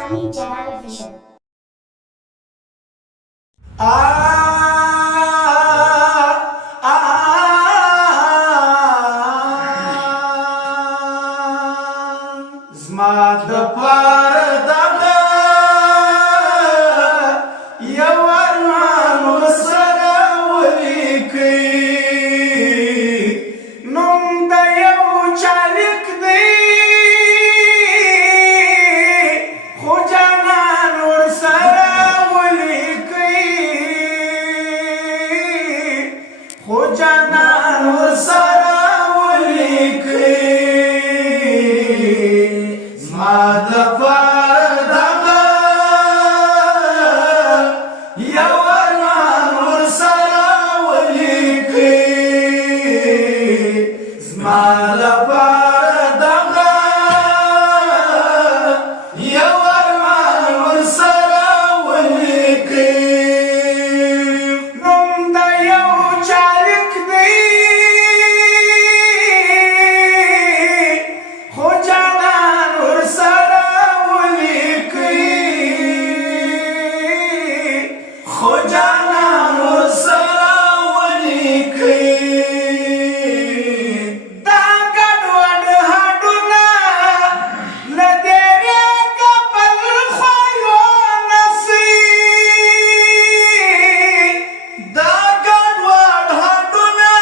Sunny Jedi Official. زما د پاره دغه یو ارمان ورسره ولیکئ نوم د یو چا لیک دی خو جانان ورسره ولیکئ خو جانان ورسره ولیکئ زما د پاره دغه یو ارمان ورسره ولیکئ زما لپاره دغه یو ارمان ورسره ولیکئ نوم د یو چا لیک دی خو جانان ورسره ولیکئ خو جانان ورسره ولیکئ دا ګډوډ هډونه له دېرې کبل خویونه سي دا ګډوډ هډونه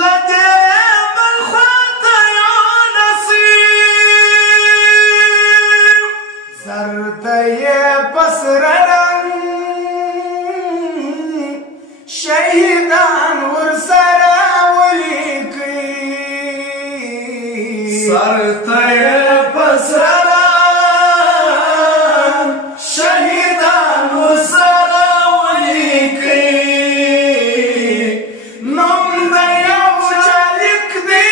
له دېرې بل خواته یونه سي سر ته یې په سره رنګ شهیدان ورسره ولیکئ سر ته یې په سره رنګ شهیدان ورسره ولیکئ نوم د یو چا لیک دی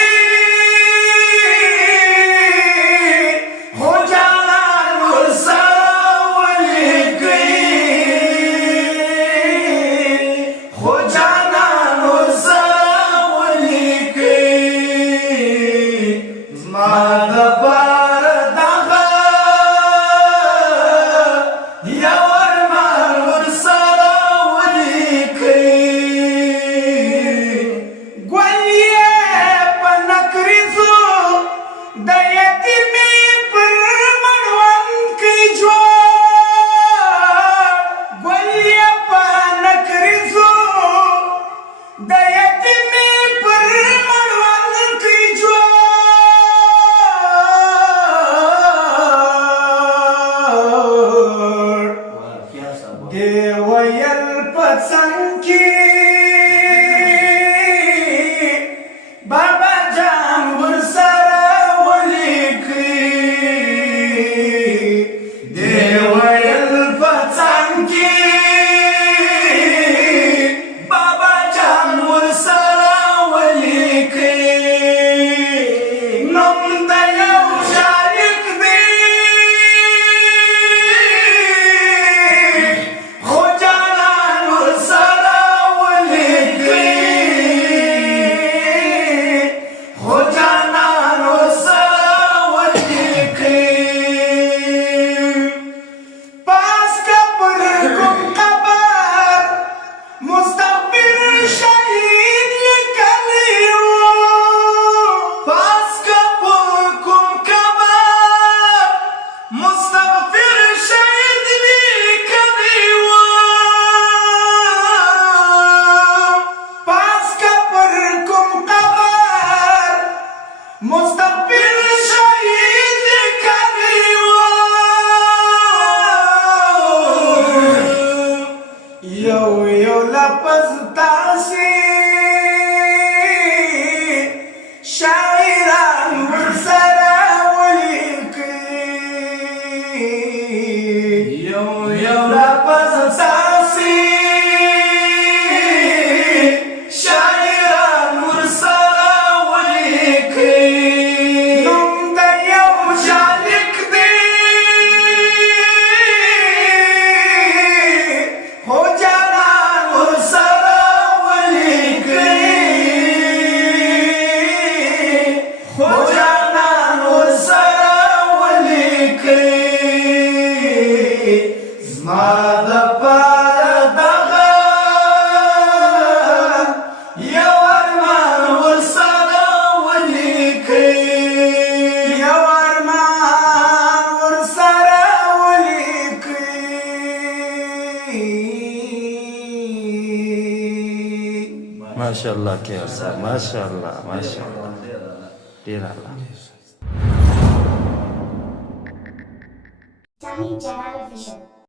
خو جانان ورسره ولیکئ خو جانان ورسره ولیکئ زما د پاره माशाल्लाह क्या सर माशाल्लाह माशाल्लाह Dirala. Tiny Channel Official.